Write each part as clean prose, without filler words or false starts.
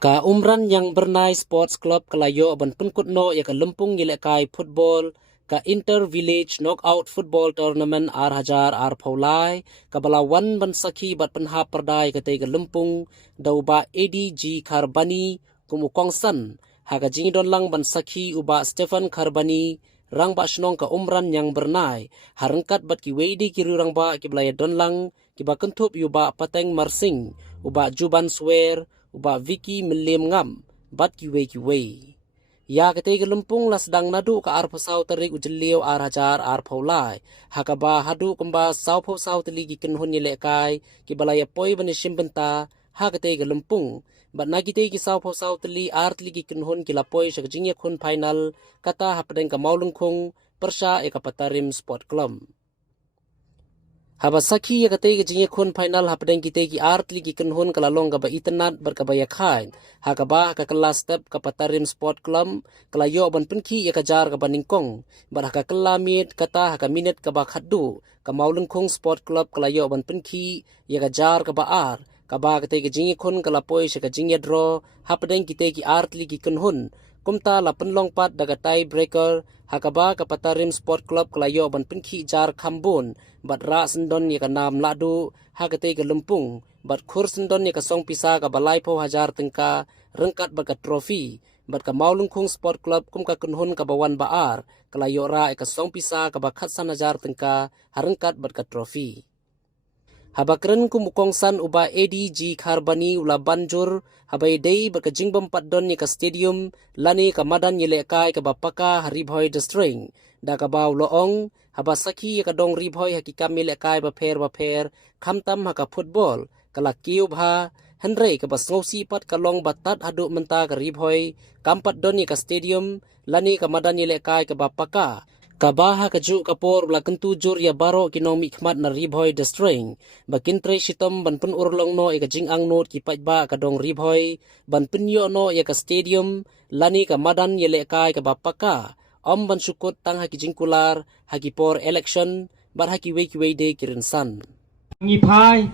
Ka umran yang bernai sports club kelayo ban penkutno ya ka lempung yilekai football ka inter village knockout football tournament ar hajar ar paulai ka balawan ban saki bat penha perdai ka te ka lempung dauba ADG Kharbani kumukongsan haga jingi don lang ban saki uba Stefan Kharbani rang ba shnong ka umran yang bernai harengkat bat ki wedi ki rurang ba ki blaya don lang ki ba kentup yuba pateng marsing uba juban swer uba Vicky Milim ngam bat kiwe ya kete gelempung las dang nadu ka ar pasau terik ujeliu ar hajar ar paulai hakaba hadu kemba sau pasau teligi kenhun yelekai ki balaya poi bani shimbenta ha kete gelempung bat nagite ki sau pasau teli ar teligi kenhun ki lapoi shakjingye khun final kata hapdeng ka maulungkhung persha ekapatarim sport club haba saki ya kate ki jinge khun final hapdeng kite ki artli ki kenhun kalalong ka ba itnat berkabaya khain hakaba ka kelas step ka patarim sport club kalayo ban penki ya kajar ka baningkong bar haka kelamit kata haka minute ka ba khaddu ka maulungkhung sport club kalayo ban penki ya kajar ka ba ar ka ba kate ki jinge khun kalapoi sa ka jinge draw hapdeng kite ki artli ki kenhun kumta la penlong pat daga tie breaker hakaba ka patarim sport club kelayo ban penki jar khambun bat ra sendon ya ka nam ladu hakate ka lempung bat khur sendon ya ka song pisa ka balai po hajar tengka rengkat bat ka trofi bat ka maulungkhung sport club kum ka kunhun ka bawan baar kelayo ra ka song pisa ka ba khatsan hajar tengka harengkat bat ka trofi habakren kumukongsan uba ADG Kharbani ula banjur habai dei berkejingbam patdon ni ka stadium lani ka madan yelekai ka bapaka haribhoi destring da ka baw loong haba saki ka dong ribhoi hakika melekai ba pher khamtam haka football kala kiu bha henrei ka basngausi pat kalong batat hadu menta ka ribhoi kampat don ni ka stadium lani ka madan yelekai ka bapaka kabaha kaju kapor ula kentu jur ya baro kinong mikmat na ribhoy the string bakin tre shitom ban pun urlong no ika jing ang not ki ba kadong ribhoy ban pinyo no ya ka stadium lani ka madan yele kai ka bapaka om ban sukut tang haki jingkular haki por election bar haki we de kirinsan ngi phai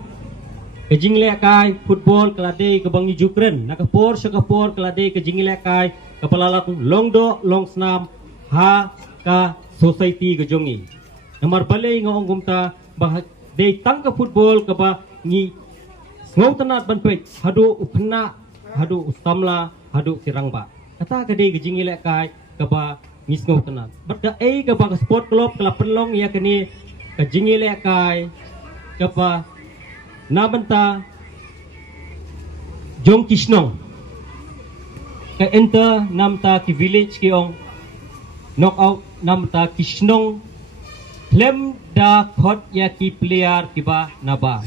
ke jingle kai football klade ke bangi jukren nakapor sakapor klade ke jingle kai kepala longdo long snam ha ka society ke jongi nomor balai ngong gumta bah de tangka football ke ba ngi ngau tanat ban pe hadu upna hadu ustamla hadu kirangba kata ke de ke jingle kai ke ba ngis ngau tanat bat ka ke ba sport club kala penlong ya kini ke jingle kai ke ba nabanta jong kisnong ke enter namta ki village ki ong knockout namta kisnong klem da khot ya ki player kiba naba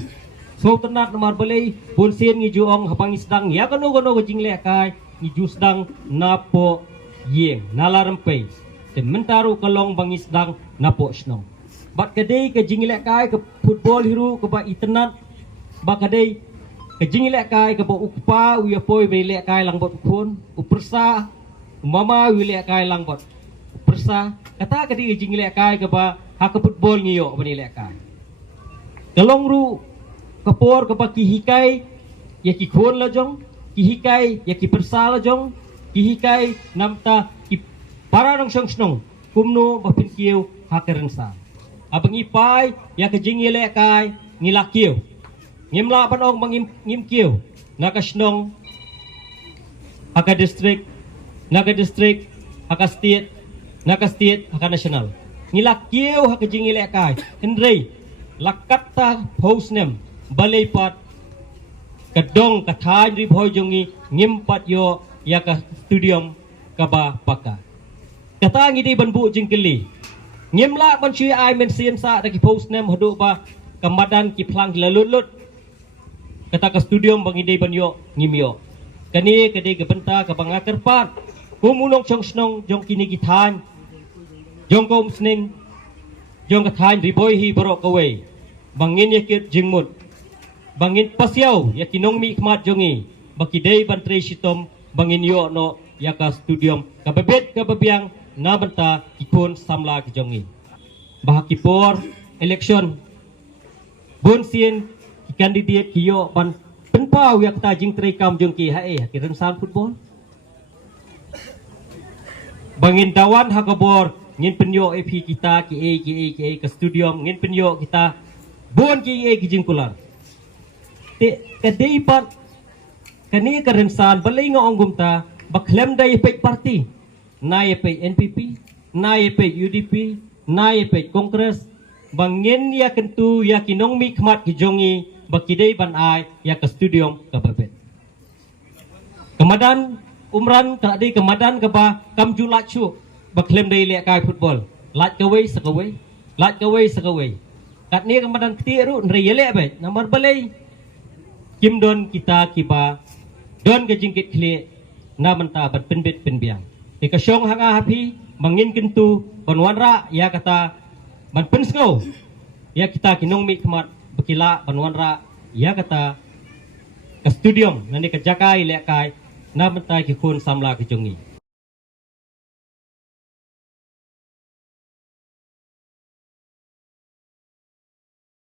so tenat nomor balai bonsen ngi juong hapang isdang ya kano jingle kai ngi jusdang napo yeng nalarempe te mentaru kalong bangisdang napo snong bat kadai ke jingle kai ke football hero ke ba itnat ba kadai ke jingle kai ke ba ukpa uya poi bele kai lang bot khun uprsa mama wile kai lang bot persa kata ke di jingle kai ke ba hak football ngiyo bani le kai kalong ru kapor ke ba ki hikai ya ki khon la jong ki hikai ya ki persa la jong ki hikai namta ki para nong song snong kumno ba pin kieu hakerensa abangi pai ya ke jingle kai ngilakieu ngimla panong mangim kieu nakasnong haka district haka state naka state haka national ngilakiew haka jingile kai hendrei lakata hostnem balaipat kadong kathai ri bhoi jongi ngimpat yo yaka studium kaba paka kata ngidi banbu jingkeli ngimla ban chui ai men sien sa daki hostnem hodo ba kamadan ki phlang lalut kata ka studium bangide banyo ngimyo kani kade ke benta ka bangakar pat kumunong chong snong jong kini kithan jong kom sning jong kathan riboy hi borok kaway bangin yakit jingmut bangin pasyaw yakinong mi khmat jongi bakidei bantre sitom bangin yo no yaka studium kabebet kababiang nabanta ikon samla ki jongi bahakipor election bonsin ki candidate kiyo ban penpa pau yak ta jing tri kam jung ki hae kiran san football bangin dawan hakabor ngin penyo AP kita ki ke studio ngin penyo kita bon ki ki jing kular te kadai pat kani kiran san balai ngong gumta baklem dai pek parti nai pek NPP nai pek UDP nai pek Kongres bangin ya kentu ya kinong mi khmat ki jongi bakidai ban ai ya ke studio ke berbet kemadan umran kadai kemadan ke ba kam julat chu baklem dai lek kai football lat kawai sakawai kat ni kemadan ketiru nri lek bet nomor balai kim don kita kiba don ke jingkit kle na menta bat penbet penbiang ikasyong hanga hapi mangin kentu banwanra ya kata ban pensgo ya kita kinong mi khmat bakila banwanra ya kata ke studium nani ke jakai lekai na mentai ki khun samla ki jongi